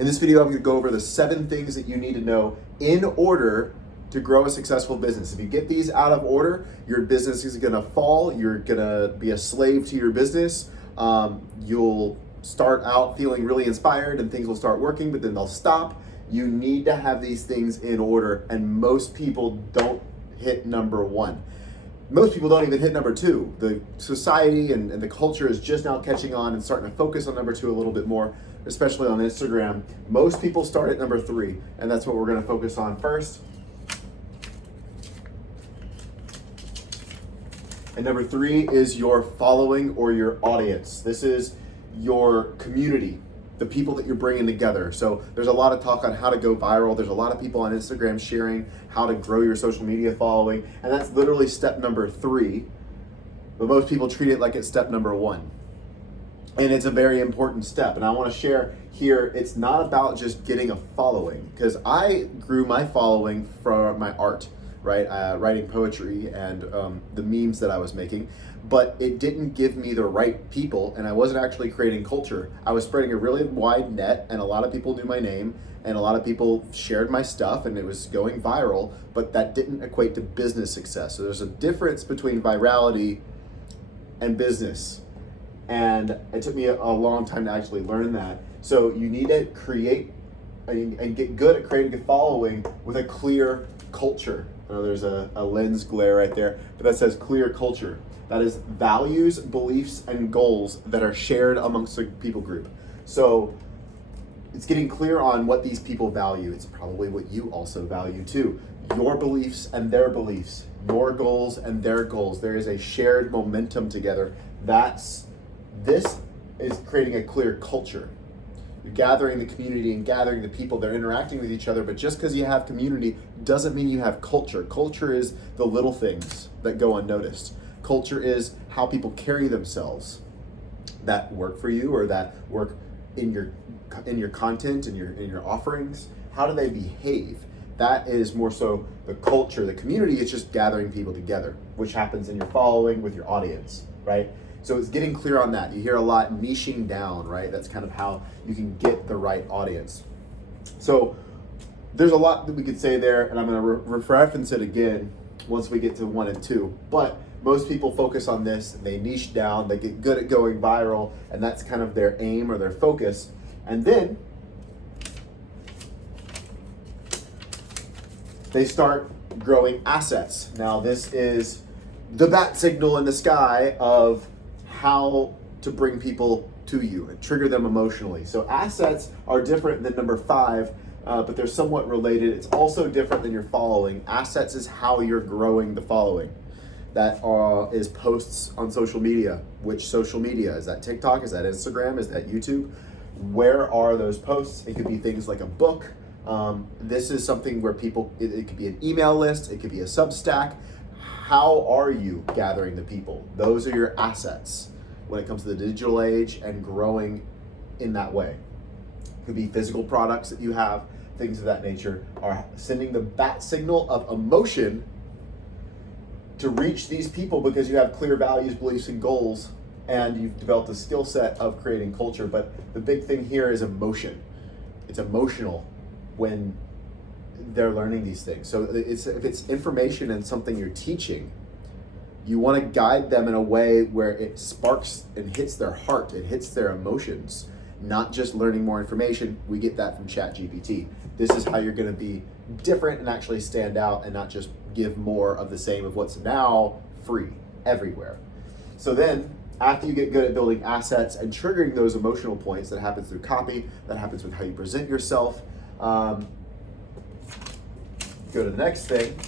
In this video, I'm going to go over the 7 things that you need to know in order to grow a successful business. If you get these out of order, your business is going to fall. You're going to be a slave to your business. You'll start out feeling really inspired and things will start working, but then they'll stop. You need to have these things in order, and most people don't hit number 1. Most people don't even hit number 2. The society and the culture is just now catching on and starting to focus on number 2 a little bit more, especially on Instagram. Most people start at number 3, and that's what we're going to focus on first. And number 3 is your following or your audience. This is your community, the people that you're bringing together. So there's a lot of talk on how to go viral. There's a lot of people on Instagram sharing how to grow your social media following, and that's literally step number 3. But most people treat it like it's step number 1. And it's a very important step. And I want to share here, it's not about just getting a following, because I grew my following from my art, right? Writing poetry and the memes that I was making, but it didn't give me the right people, and I wasn't actually creating culture. I was spreading a really wide net, and a lot of people knew my name, and a lot of people shared my stuff, and it was going viral, but that didn't equate to business success. So there's a difference between virality and business, and it took me a long time to actually learn that. So you need to create and get good at creating a following with a clear culture. I know there's a lens glare right there, but that says clear culture. That is values, beliefs, and goals that are shared amongst the people group. So it's getting clear on what these people value. It's probably what you also value too. Your beliefs and their beliefs, your goals and their goals. There is a shared momentum together. This is creating a clear culture. You're gathering the community and gathering the people that are interacting with each other, but just because you have community doesn't mean you have culture. Culture is the little things that go unnoticed. Culture is how people carry themselves that work for you or that work in your content and in your offerings. How do they behave? That is more so the culture. The community is just gathering people together, which happens in your following with your audience, right? So it's getting clear on that. You hear a lot niching down, right? That's kind of how you can get the right audience. So there's a lot that we could say there, and I'm going to reference it again once we get to 1 and 2. But most people focus on this, they niche down, they get good at going viral, and that's kind of their aim or their focus. And then they start growing assets. Now this is the bat signal in the sky of how to bring people to you and trigger them emotionally. So assets are different than number 5, but they're somewhat related. It's also different than your following. Assets is how you're growing the following. That is posts on social media. Which social media? Is that TikTok? Is that Instagram? Is that YouTube? Where are those posts? It could be things like a book. This is something where people, it could be an email list, it could be a Substack. How are you gathering the people? Those are your assets when it comes to the digital age and growing in that way. It could be physical products that you have, things of that nature, are sending the bat signal of emotion to reach these people because you have clear values, beliefs, and goals, and you've developed a skill set of creating culture. But the big thing here is emotion. It's emotional when they're learning these things. So if it's information and something you're teaching, you want to guide them in a way where it sparks and hits their heart, it hits their emotions, not just learning more information. We get that from ChatGPT. This is how you're going to be different and actually stand out and not just give more of the same of what's now free everywhere. So then after you get good at building assets and triggering those emotional points, that happens through copy, that happens with how you present yourself. Go to the next thing,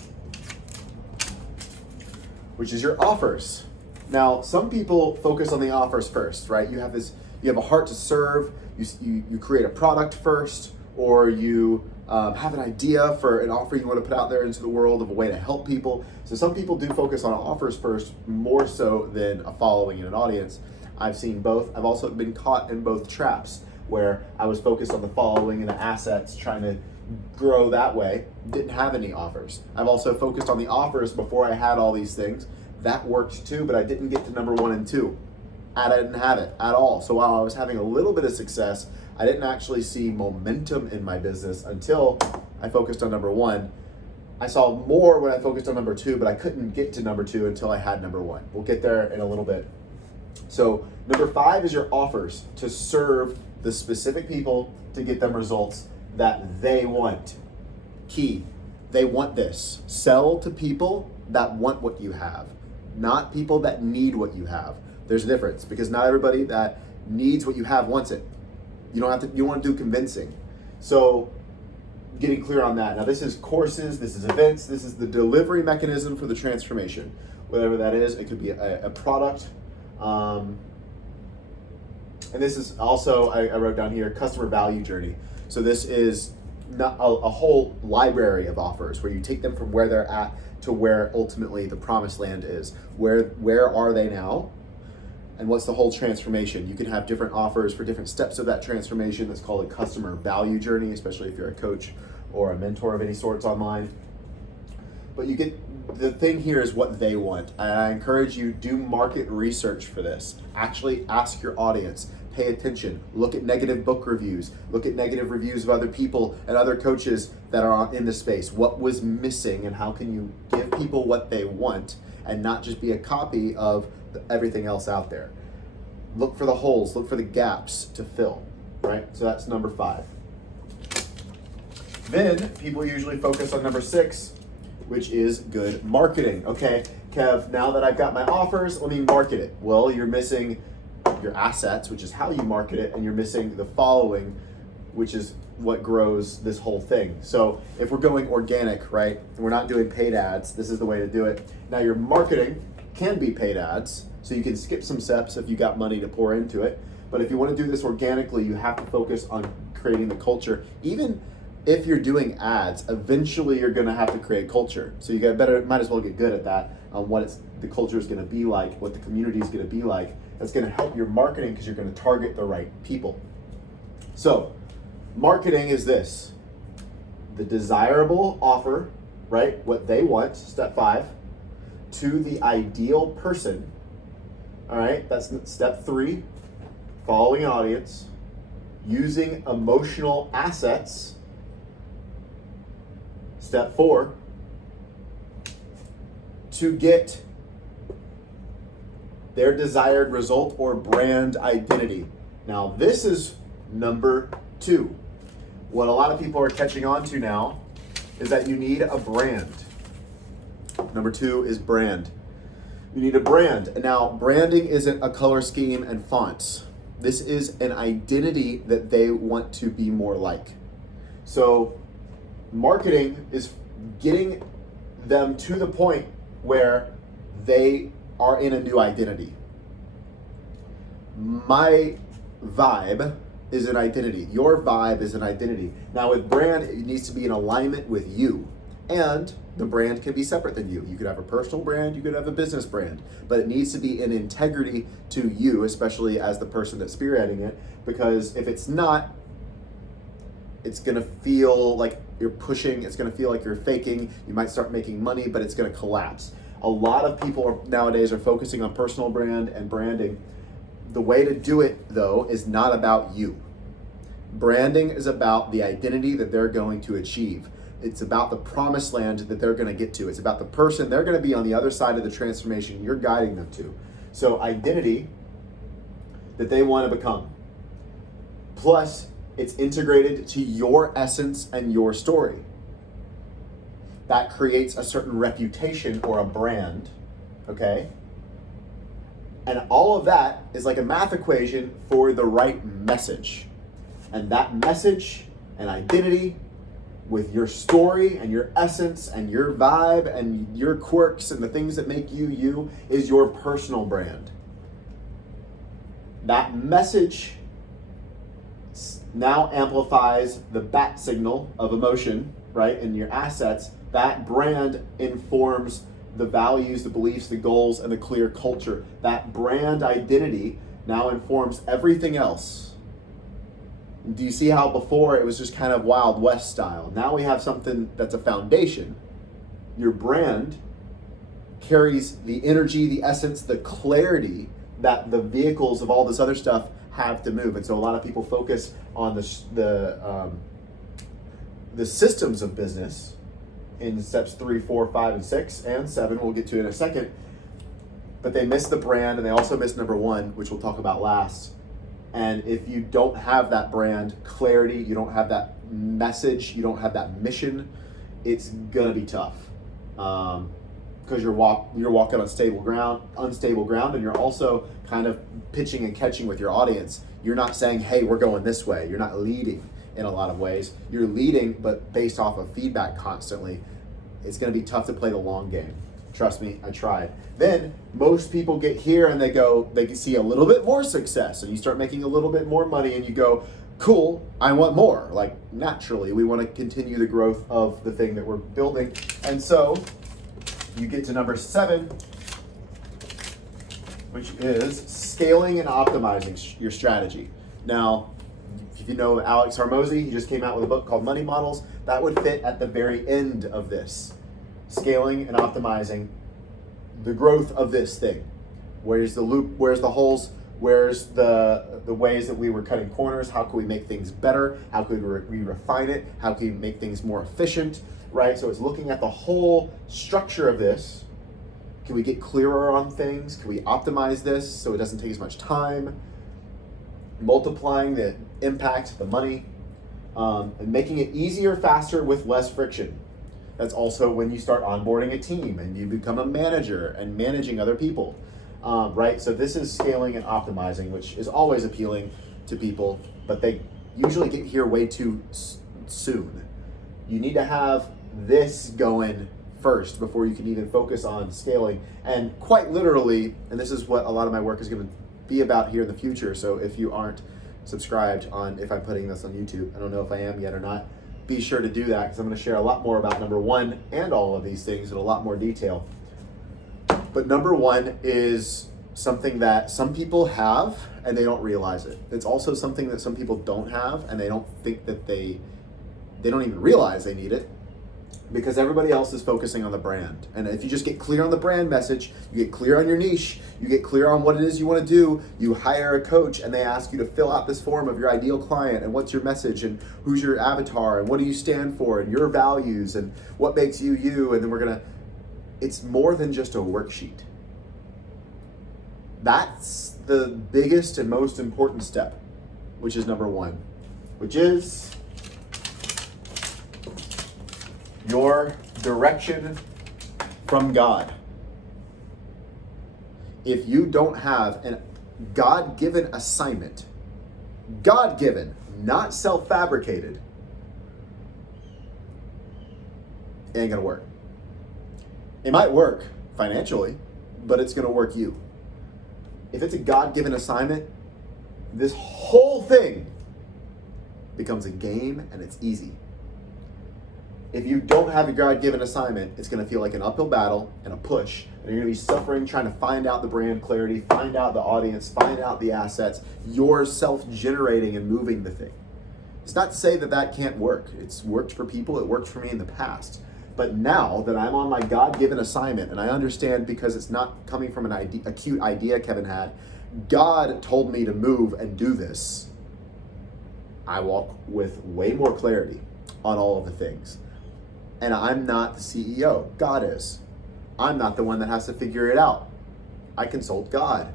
which is your offers. Now, some people focus on the offers first, right? You have a heart to serve. You create a product first, or you have an idea for an offer you want to put out there into the world of a way to help people. So some people do focus on offers first, more so than a following and an audience. I've seen both. I've also been caught in both traps where I was focused on the following and the assets, trying to grow that way, didn't have any offers. I've also focused on the offers before I had all these things. That worked too, but I didn't get to number 1 and 2. I didn't have it at all. So while I was having a little bit of success, I didn't actually see momentum in my business until I focused on number one. I saw more when I focused on number two, but I couldn't get to number two until I had number one. We'll get there in a little bit. So number 5 is your offers to serve the specific people to get them results that they want. Key, they want this. Sell to people that want what you have, not people that need what you have. There's a difference, because not everybody that needs what you have wants it. You want to do convincing. So getting clear on that. Now this is courses, this is events, this is the delivery mechanism for the transformation. Whatever that is, it could be a product. And this is also, I wrote down here, customer value journey. So this is not a whole library of offers where you take them from where they're at to where ultimately the promised land is. Where are they now? And what's the whole transformation? You can have different offers for different steps of that transformation. That's called a customer value journey, especially if you're a coach or a mentor of any sorts online. But you get, the thing here is what they want. And I encourage you, do market research for this. Actually ask your audience, pay attention, look at negative book reviews, look at negative reviews of other people and other coaches that are in the space. What was missing, and how can you give people what they want and not just be a copy of everything else out there. Look for the holes, look for the gaps to fill, right? So that's number 5. Then people usually focus on number 6, which is good marketing. Okay, Kev, now that I've got my offers, let me market it. Well, you're missing your assets, which is how you market it, and you're missing the following, which is what grows this whole thing. So if we're going organic, right, and we're not doing paid ads, this is the way to do it. Now your marketing can be paid ads, so you can skip some steps if you got money to pour into it. But if you want to do this organically, you have to focus on creating the culture. Even if you're doing ads, eventually you're going to have to create culture. So you might as well get good at that, on what the culture is going to be like, what the community is going to be like. That's going to help your marketing, because you're going to target the right people. So marketing is this: the desirable offer, right? What they want, step 5, to the ideal person. All right, that's step 3, following an audience, using emotional assets. Step 4, to get their desired result or brand identity. Now, this is number 2. What a lot of people are catching on to now is that you need a brand. Number 2 is brand. You need a brand. And now, branding isn't a color scheme and fonts. This is an identity that they want to be more like. So marketing is getting them to the point where they are in a new identity. My vibe is an identity. Your vibe is an identity. Now with brand, it needs to be in alignment with you. And the brand can be separate than you. You could have a personal brand, you could have a business brand, but it needs to be in integrity to you, especially as the person that's spearheading it, because if it's not, it's gonna feel like you're pushing, it's gonna feel like you're faking, you might start making money, but it's gonna collapse. A lot of people nowadays are focusing on personal brand and branding. The way to do it, though, is not about you. Branding is about the identity that they're going to achieve. It's about the promised land that they're going to get to. It's about the person they're going to be on the other side of the transformation you're guiding them to. So identity that they want to become. Plus, it's integrated to your essence and your story. That creates a certain reputation or a brand, okay? And all of that is like a math equation for the right message. And that message and identity with your story and your essence and your vibe and your quirks and the things that make you you is your personal brand. That message now amplifies the bat signal of emotion, right, in your assets. That brand informs the values, the beliefs, the goals, and the clear culture. That brand identity now informs everything else. Do you see how before it was just kind of Wild West style? Now we have something that's a foundation. Your brand carries the energy, the essence, the clarity that the vehicles of all this other stuff have to move. And so a lot of people focus on the systems of business in steps 3, 4, 5, and 6, and 7. We'll get to in a second. But they miss the brand, and they also miss number 1, which we'll talk about last. And if you don't have that brand clarity, you don't have that message, you don't have that mission, it's gonna be tough. Because you're walking on unstable ground, and you're also kind of pitching and catching with your audience. You're not saying, hey, we're going this way. You're not leading in a lot of ways. You're leading, but based off of feedback constantly. It's gonna be tough to play the long game. Trust me, I tried. Then most people get here and they can see a little bit more success, and you start making a little bit more money, and you go, cool, I want more. Like, naturally, we want to continue the growth of the thing that we're building. And so you get to number 7, which is scaling and optimizing your strategy. Now, if you know Alex Hormozi, he just came out with a book called Money Models. That would fit at the very end of this. Scaling and optimizing the growth of this thing. Where's the loop? Where's the holes? Where's the ways that we were cutting corners? How can we make things better? How could we refine it? How can we make things more efficient, right? So it's looking at the whole structure of this. Can we get clearer on things? Can we optimize this so it doesn't take as much time? Multiplying the impact, the money, and making it easier, faster, with less friction. That's also when you start onboarding a team and you become a manager and managing other people, right? So this is scaling and optimizing, which is always appealing to people, but they usually get here way too soon. You need to have this going first before you can even focus on scaling. And quite literally, and this is what a lot of my work is going to be about here in the future. So if you aren't subscribed if I'm putting this on YouTube, I don't know if I am yet or not, be sure to do that, because I'm going to share a lot more about number 1 and all of these things in a lot more detail. But number 1 is something that some people have and they don't realize it. It's also something that some people don't have, and they don't think that they don't even realize they need it, because everybody else is focusing on the brand. And if you just get clear on the brand message, you get clear on your niche, you get clear on what it is you want to do, you hire a coach and they ask you to fill out this form of your ideal client and what's your message and who's your avatar and what do you stand for and your values and what makes you you, and then it's more than just a worksheet. That's the biggest and most important step, which is number 1, which is your direction from God. If you don't have a God-given assignment, God-given, not self-fabricated, it ain't gonna work. It might work financially, but it's gonna work you. If it's a God-given assignment, this whole thing becomes a game and it's easy. If you don't have a God-given assignment, it's going to feel like an uphill battle and a push. And you're going to be suffering trying to find out the brand clarity, find out the audience, find out the assets. You're self-generating and moving the thing. It's not to say that that can't work. It's worked for people. It worked for me in the past. But now that I'm on my God-given assignment, and I understand because it's not coming from a cute idea Kevin had, God told me to move and do this, I walk with way more clarity on all of the things. And I'm not the CEO, God is. I'm not the one that has to figure it out. I consult God.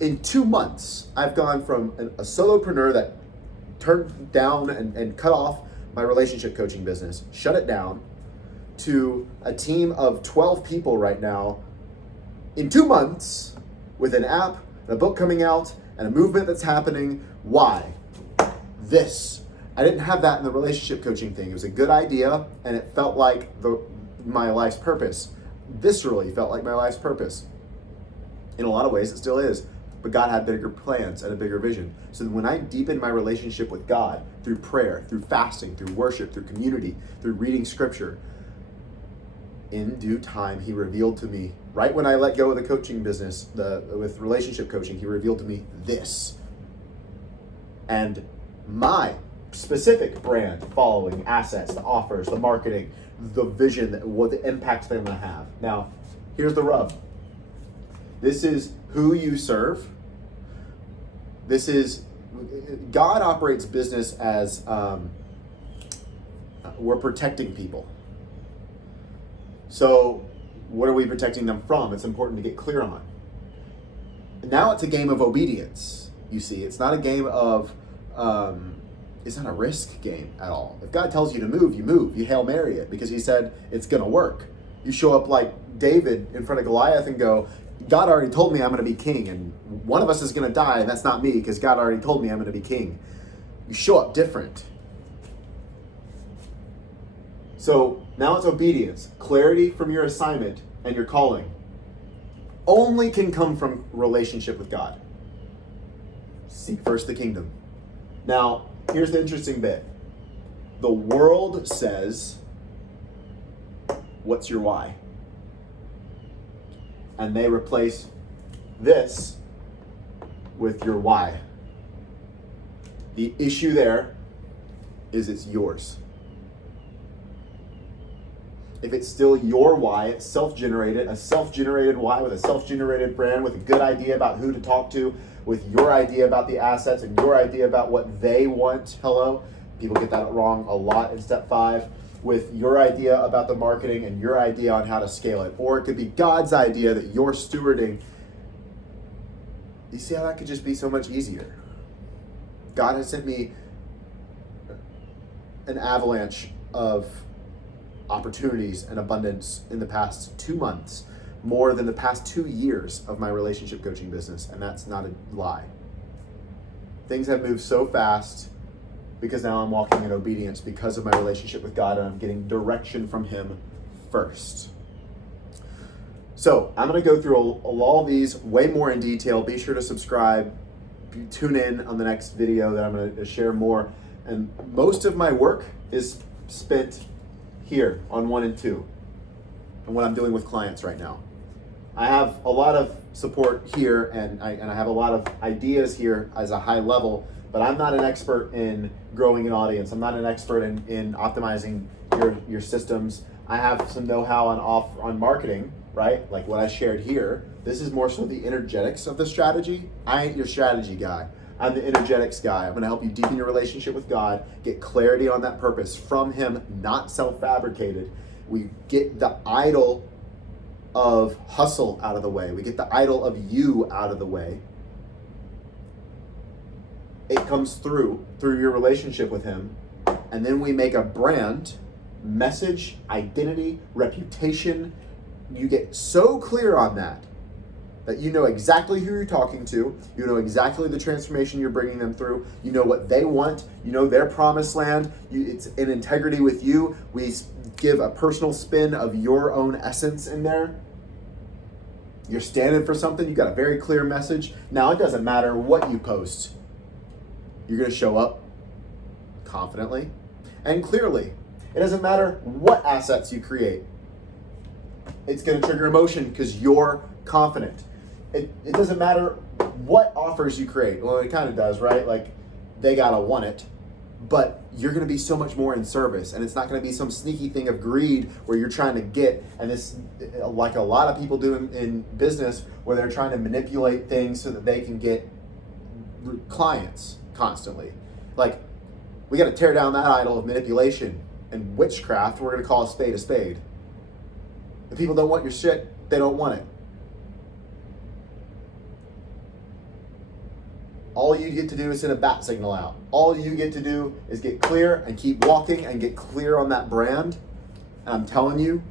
In 2 months, I've gone from a solopreneur that turned down and cut off my relationship coaching business, shut it down, to a team of 12 people right now in 2 months with an app, and a book coming out, and a movement that's happening. Why? This. I didn't have that in the relationship coaching thing. It was a good idea, and it felt like my life's purpose. Viscerally felt like my life's purpose. In a lot of ways, it still is. But God had bigger plans and a bigger vision. So when I deepened my relationship with God through prayer, through fasting, through worship, through community, through reading scripture, in due time, he revealed to me, right when I let go of the coaching business, with relationship coaching, he revealed to me this. And my specific brand following, assets, the offers, the marketing, the vision, what the impact they're going to have. Now, here's the rub. This is who you serve, This is, God operates business as we're protecting people. So what are we protecting them from? It's important to get clear on. Now it's a game of obedience, you see. It's not a game of, it's not a risk game at all. If God tells you to move, you move. You Hail Mary it because he said it's going to work. You show up like David in front of Goliath and go, God already told me I'm going to be king, and one of us is going to die, and that's not me because God already told me I'm going to be king. You show up different. So now it's obedience, clarity from your assignment and your calling. Only can come from relationship with God. Seek first the kingdom. Now, here's the interesting bit. The world says, what's your why? And they replace this with your why. The issue there is it's yours. If it's still your why, it's self-generated, a self-generated why with a self-generated brand, with a good idea about who to talk to, with your idea about the assets and your idea about what they want. Hello? People get that wrong a lot in step 5. With your idea about the marketing and your idea on how to scale it. Or it could be God's idea that you're stewarding. You see how that could just be so much easier? God has sent me an avalanche of opportunities and abundance in the past 2 months, more than the past 2 years of my relationship coaching business, and that's not a lie. Things have moved so fast because now I'm walking in obedience because of my relationship with God, and I'm getting direction from him first. So I'm going to go through all these way more in detail. Be sure to subscribe. Tune in on the next video that I'm going to share more. And most of my work is spent here on 1 and 2 and what I'm doing with clients right now. I have a lot of support here and I have a lot of ideas here as a high level, but I'm not an expert in growing an audience. I'm not an expert in optimizing your systems. I have some know-how on marketing, right? Like what I shared here. This is more so the energetics of the strategy. I ain't your strategy guy. I'm the energetics guy. I'm going to help you deepen your relationship with God, get clarity on that purpose from him, not self-fabricated. We get the idol of hustle out of the way. We get the idol of you out of the way. It comes through your relationship with him. And then we make a brand, message, identity, reputation. You get so clear on that you know exactly who you're talking to, you know exactly the transformation you're bringing them through, you know what they want, you know their promised land, it's in integrity with you. We give a personal spin of your own essence in there. You're standing for something, you got a very clear message. Now it doesn't matter what you post. You're gonna show up confidently and clearly. It doesn't matter what assets you create. It's gonna trigger emotion because you're confident. It doesn't matter what offers you create. Well, it kind of does, right? Like, they gotta want it. But you're gonna be so much more in service, and it's not gonna be some sneaky thing of greed where you're trying to get, and this, like a lot of people do in business, where they're trying to manipulate things so that they can get clients constantly. Like, we gotta tear down that idol of manipulation and witchcraft. We're gonna call a spade a spade. If people don't want your shit, they don't want it. All you get to do is send a bat signal out. All you get to do is get clear and keep walking and get clear on that brand. And I'm telling you,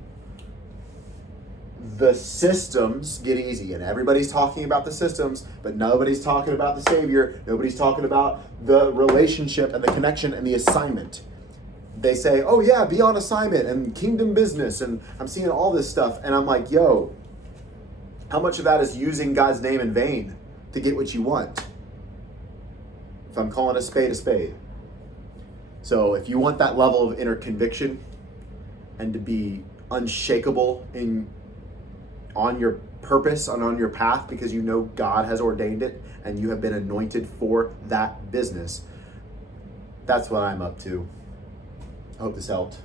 the systems get easy. And everybody's talking about the systems, but nobody's talking about the Savior. Nobody's talking about the relationship and the connection and the assignment. They say, oh yeah, be on assignment and kingdom business. And I'm seeing all this stuff. And I'm like, yo, how much of that is using God's name in vain to get what you want? If I'm calling a spade a spade. So if you want that level of inner conviction and to be unshakable on your purpose and on your path because you know God has ordained it and you have been anointed for that business, that's what I'm up to. I hope this helped.